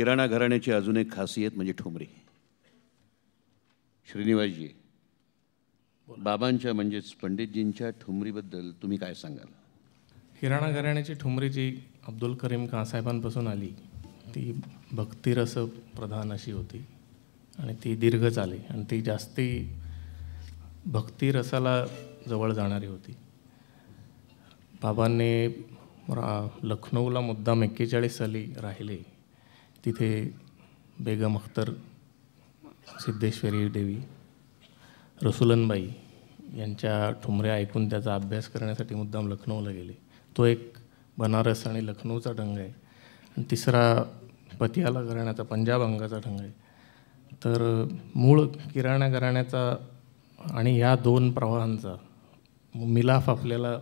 किराणा घराण्याची अजून एक खासियत म्हणजे ठुमरी. श्रीनिवासजी, बाबांच्या म्हणजेच पंडितजींच्या ठुमरीबद्दल तुम्ही काय सांगाल? किराणा घराण्याची ठुमरी जी अब्दुल करीम खान साहेबांपासून आली ती भक्तिरस प्रधान अशी होती आणि ती दीर्घ चाली आणि ती जास्ती भक्तिरसाला जवळ जाणारी होती. बाबांनी लखनौला मुद्दाम 41 साली राहिले. तिथे बेगम अख्तर, सिद्धेश्वरी देवी, रसुलनबाई यांच्या ठुमऱ्या ऐकून त्याचा अभ्यास करण्यासाठी मुद्दाम लखनौला गेले. तो एक बनारस आणि लखनौचा ढंग आहे. आणि तिसरा पतियाला घराण्याचा पंजाब अंगाचा ढंग आहे. तर मूळ किराणा घराण्याचा आणि ह्या दोन प्रवाहांचा मिलाफ आपल्याला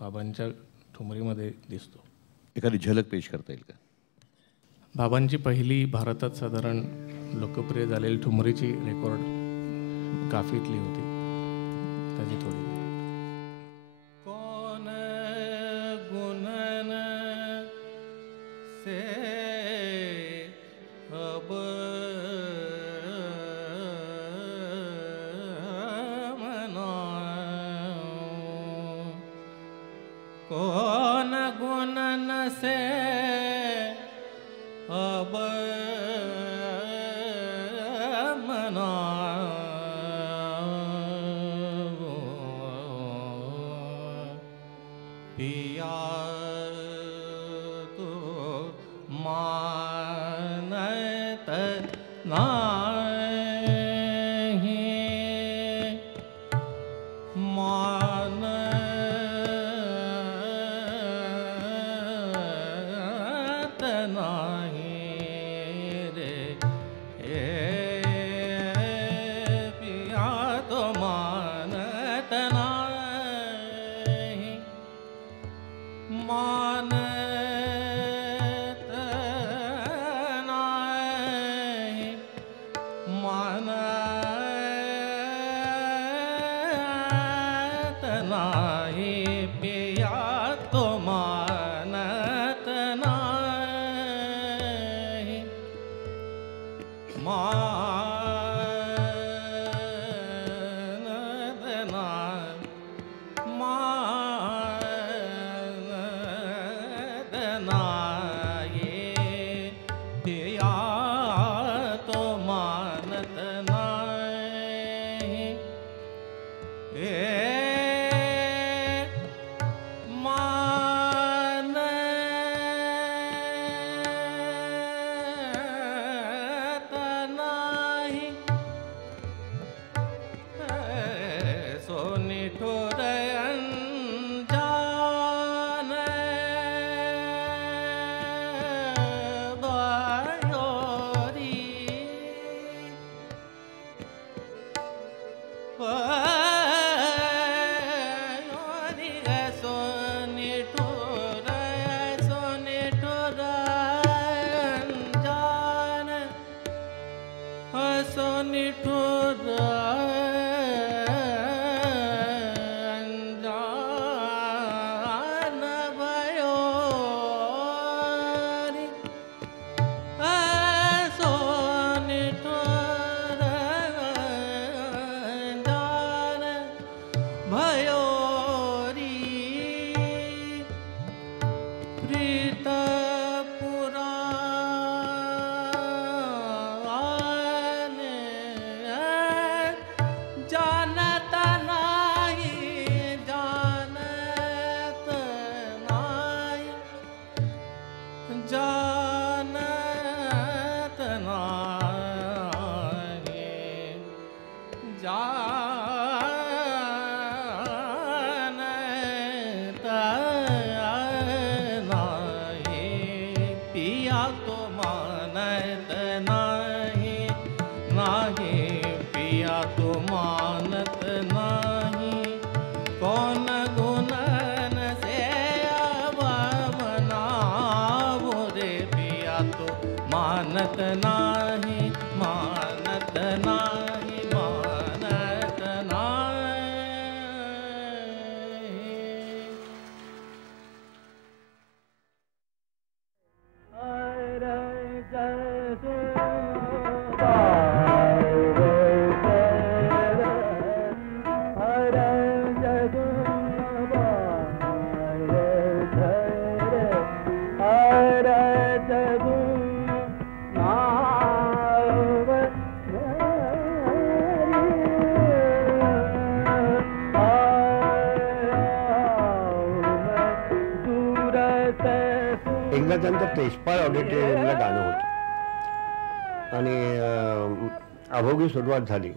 बाबांच्या ठुमरीमध्ये दिसतो. एखादी झलक पेश करता येईल का? बाबांची पहिली भारतात साधारण लोकप्रिय झालेली ठुमरीची रेकॉर्ड काफीतली होती. त्याची थोडी कोण गुणन से अब कौन गुणन से अब मनाओ पिया तो मानत नाही मानत नाही रे पिया तो मानत नाही मानत नाही मानत नाही पिया तो मानत नाही मानत नाही मानत नाही पिया तो मानत नाही मानत नाही सोनी ठोरयन बायोरी बायोरी सोनी ठोरयन सोनी ठोरयन बायोरी सोनी ठोरयन भयोरी प्रीत पुराणे जानत नाही जानत नाही जानत नाही जानत नाही पिया तो मानत नाही नाही पिया तो मानत नाही कौन गुणन से अब मनाओ रे पिया तो मानत नाही मानत नाही मानत नाही हर जय एकदा त्यांचं तेजपाळ ऑडिटोरियमला गाणं होतं आणि अभोगी सुरुवात झाली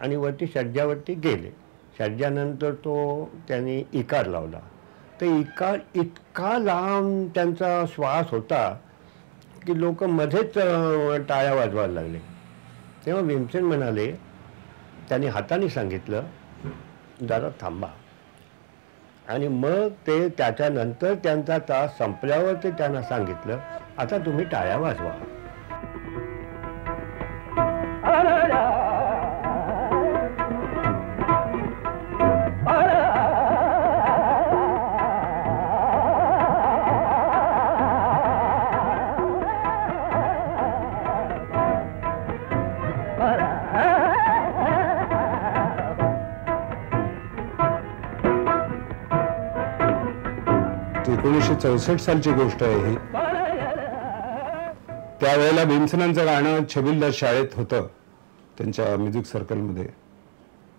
आणि वरती सज्जावरती गेले. सज्जानंतर त्यांनी इकार लावला. तर इकार इतका लांब त्यांचा श्वास होता की लोक मध्येच टाळ्या वाजवायला लागले. तेव्हा भीमसेन म्हणाले, त्यांनी हाताने सांगितलं जरा थांबा. आणि मग ते त्याच्यानंतर त्यांचा तास संपल्यावर ते त्यांना सांगितलं, आता तुम्ही टाळ्या वाजवा. एकोणीसशे 64 सालची गोष्ट आहे ही. त्यावेळेला भीमसेनांचं गाणं छबिलदास शाळेत होतं त्यांच्या म्युझिक सर्कलमध्ये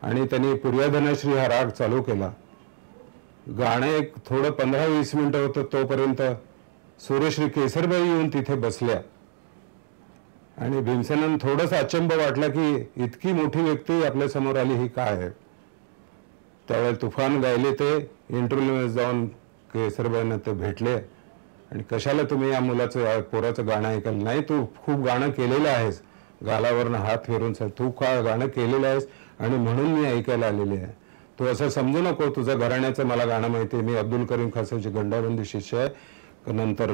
आणि त्यांनी पूर्वाधनाश्री हा राग चालू केला. गाणं एक थोडं 15-20 मिनिटं होतं. तोपर्यंत सूर्यश्री केसरबाई येऊन तिथे बसल्या आणि भीमसेनांना थोडंसं अचंब वाटलं की इतकी मोठी व्यक्ती आपल्या समोर आली, ही काय आहे. त्यावेळेला तुफान गायले. ते इंटरव्ह्यू जाऊन केसरबाईंना ते भेटले आणि कशाला तुम्ही या मुलाचं पोराचं गाणं ऐकायला. नाही, तू खूप गाणं केलेलं आहेस. गालावरनं हात फिरून तू का गाणं केलेलं आहेस आणि म्हणून मी ऐकायला आलेली आहे. तू असं समजू नको तुझं घराण्याचं मला गाणं माहिती आहे. मी अब्दुल करीम खासाची गंडाबंदी शिष्य आहे. नंतर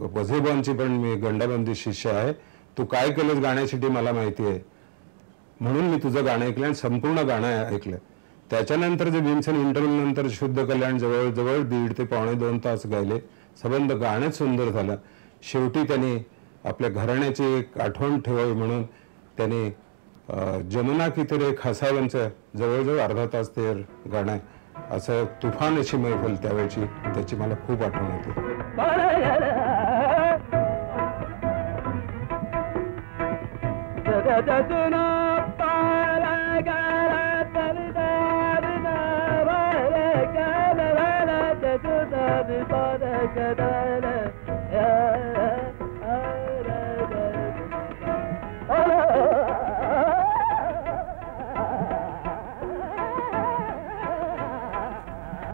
वझीरबांची पण मी गंडाबंदी शिष्य आहे. तू काय केलंस गाण्यासाठी मला माहिती आहे, म्हणून मी तुझं गाणं ऐकलं आणि संपूर्ण गाणं ऐकलं. त्याच्यानंतर जे भीमसेन इंटरव्ह्यू नंतर शुद्ध कल्याण जवळजवळ 1.5 ते पावणे 2 तास गायले. संबंध गाणंच सुंदर झालं. शेवटी त्यांनी आपल्या घराण्याची एक आठवण ठेवावी म्हणून त्यांनी जमुना कितीरे खासावांचं जवळजवळ अर्धा तास ते गाणं असं तुफान अशी मैफल त्यावेळची, त्याची मला खूप आठवण होती.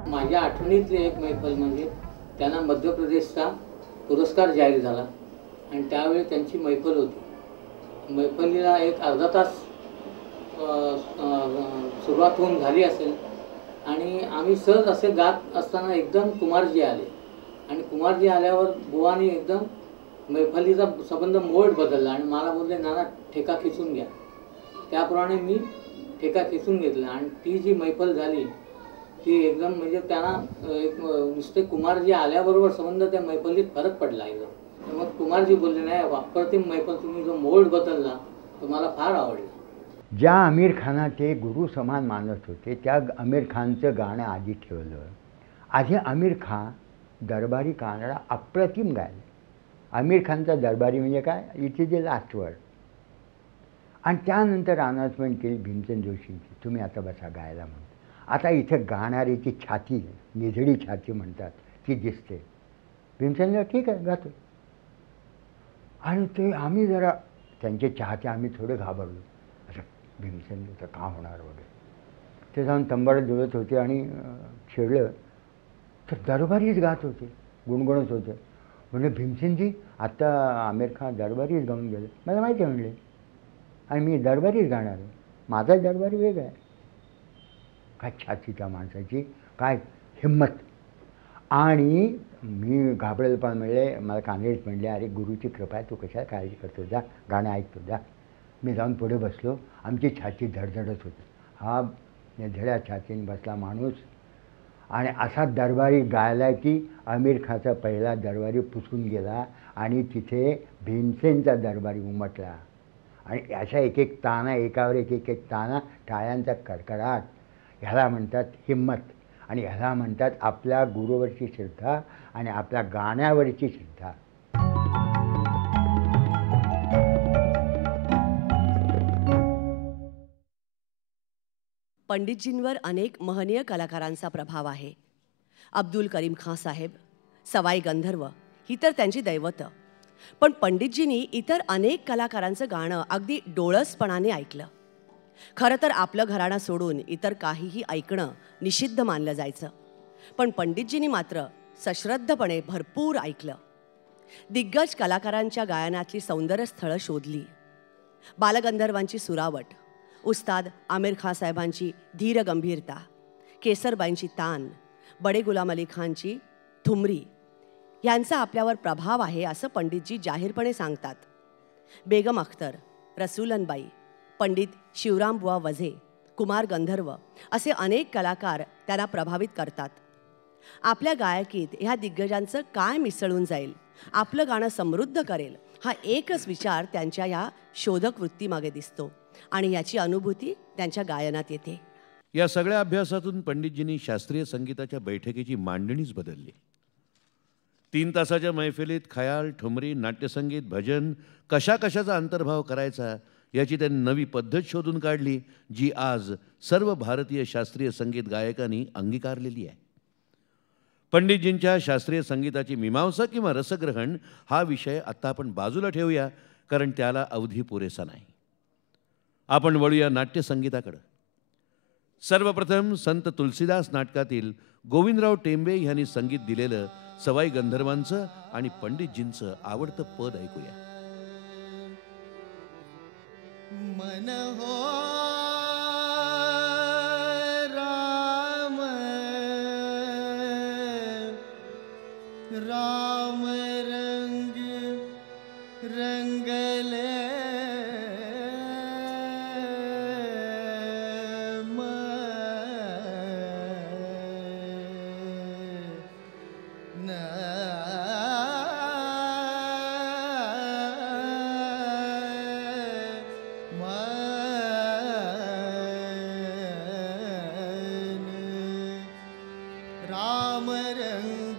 माझ्या आठवणीतली एक मैफल म्हणजे त्यांना मध्य प्रदेशचा पुरस्कार जाहीर झाला आणि त्यावेळी त्यांची मैफल होती. मैफलीला एक अर्धा तास सुरुवात होऊन झाली असेल आणि आम्ही सहज असे गात असताना एकदम कुमारजी आले आणि कुमारजी आल्यावर बुवानी एकदम मैफलीचा संबंध मोड बदलला आणि मला बोलले, नाना ठेका खिचून घ्या. त्याप्रमाणे मी ठेका खिचून घेतला आणि ती जी मैफल झाली ती एकदम म्हणजे त्यांना एक नुसते कुमारजी आल्याबरोबर संबंध त्या मैफलीत फरक पडला एकदम. मग कुमारजी बोलले, नाही अप्रतिम मैफल, तुम्ही जो मोड बदलला तो मला फार आवडला. ज्या आमिर खानाचे गुरु समान मानत होते त्या आमिर खानचं गाणं आधी ठेवलं. आधी आमिर खान दरबारी कानडा अप्रतिम गायला. आमिर खानचा दरबारी म्हणजे काय, इथे जे लास्ट वर्ड. आणि त्यानंतर अनाउन्समेंट केली भीमसेन जोशींची, तुम्ही आता बसा गायला म्हणून. आता इथे गाणारीची छाती, निधडी छाती म्हणतात, ती दिसते. भीमसेनला ठीक आहे गातो. आणि ते आम्ही जरा त्यांचे चाहते आम्ही थोडे घाबरलो. असं भीमसेन तर का होणार वगैरे. ते जाऊन तंबाडत जुळत होते आणि छेडलं तर दरबारीच गात होते, गुणगुणत होते. म्हणजे भीमसेनजी आता आमिर खान दरबारीच गाऊन गेले. मला माहिती आहे म्हणले, आणि मी दरबारीच गाणार आहे. माझा दरबारी वेगळा आहे. काय छाती त्या माणसाची, काय हिंमत. आणि मी घाबरेलपण म्हणले, मला कानडीत म्हणले, अरे गुरुची कृपा आहे, तू कशाला काळजी करतो, जा गाणं ऐकतो जा. मी जाऊन पुढे बसलो. आमची छाती धडधडत होती. हा निधड्या छातीने बसला माणूस आणि असा दरबारी गायला की आमिर खानचा पहिला दरबारी पुसून गेला आणि तिथे भीमसेनचा दरबारी उमटला. आणि अशा एक एक ताना, एकावर एक एक एक ताना, टाळ्यांचा कडकडाट, ह्याला म्हणतात हिंमत. आणि ह्याला म्हणतात आपल्या गुरुवरची श्रद्धा आणि आपल्या गाण्यावरची श्रद्धा. पंडितजींवर अनेक महनीय कलाकारांचा प्रभाव आहे. अब्दुल करीम खान साहेब, सवाई गंधर्व ही तर त्यांची दैवतं. पण पंडितजींनी इतर अनेक कलाकारांचं गाणं अगदी डोळसपणाने ऐकलं. खरं तर आपलं घराणं सोडून इतर काहीही ऐकणं निषिद्ध मानलं जायचं. पण पंडितजींनी मात्र सश्रद्धपणे भरपूर ऐकलं. दिग्गज कलाकारांच्या गायनातली सौंदर्य स्थळं शोधली. बालगंधर्वांची सुरावट, उस्ताद आमिर खान साहेबांची धीर गंभीरता, केसरबाईंची तान, बडे गुलाम अली खानची ठुमरी यांचा आपल्यावर प्रभाव आहे असं पंडितजी जाहीरपणे सांगतात. बेगम अख्तर, रसूलनबाई, पंडित शिवरामबुवा वझे, कुमार गंधर्व असे अनेक कलाकार त्यांना प्रभावित करतात. आपल्या गायकीत ह्या दिग्गजांचं काय मिसळून जाईल, आपलं गाणं समृद्ध करेल, हा एकच विचार त्यांच्या या शोधक वृत्तीमागे दिसतो आणि याची अनुभूती त्यांच्या गायनात येते. या सगळ्या अभ्यासातून पंडितजींनी शास्त्रीय संगीताच्या बैठकीची मांडणीच बदलली. 3 तासाच्या मैफिलीत खयाल, ठुमरी, नाट्यसंगीत, भजन कशाचा अंतर्भाव करायचा याची त्यांनी नवी पद्धत शोधून काढली, जी आज सर्व भारतीय शास्त्रीय संगीत गायकांनी अंगीकारलेली आहे. पंडितजींच्या शास्त्रीय संगीताची मीमांसा किंवा रसग्रहण हा विषय आत्ता आपण बाजूला ठेवूया, कारण त्याला अवधी पुरेसा नाही. आपण वळूया नाट्यसंगीताकडं. सर्वप्रथम संत तुलसीदास नाटकातील गोविंदराव टेंबे यांनी संगीत दिलेलं सवाई गंधर्वांचं आणि पंडितजींचं आवडतं पद ऐकूया. मन हो राम राम रंग रंगले राम रंग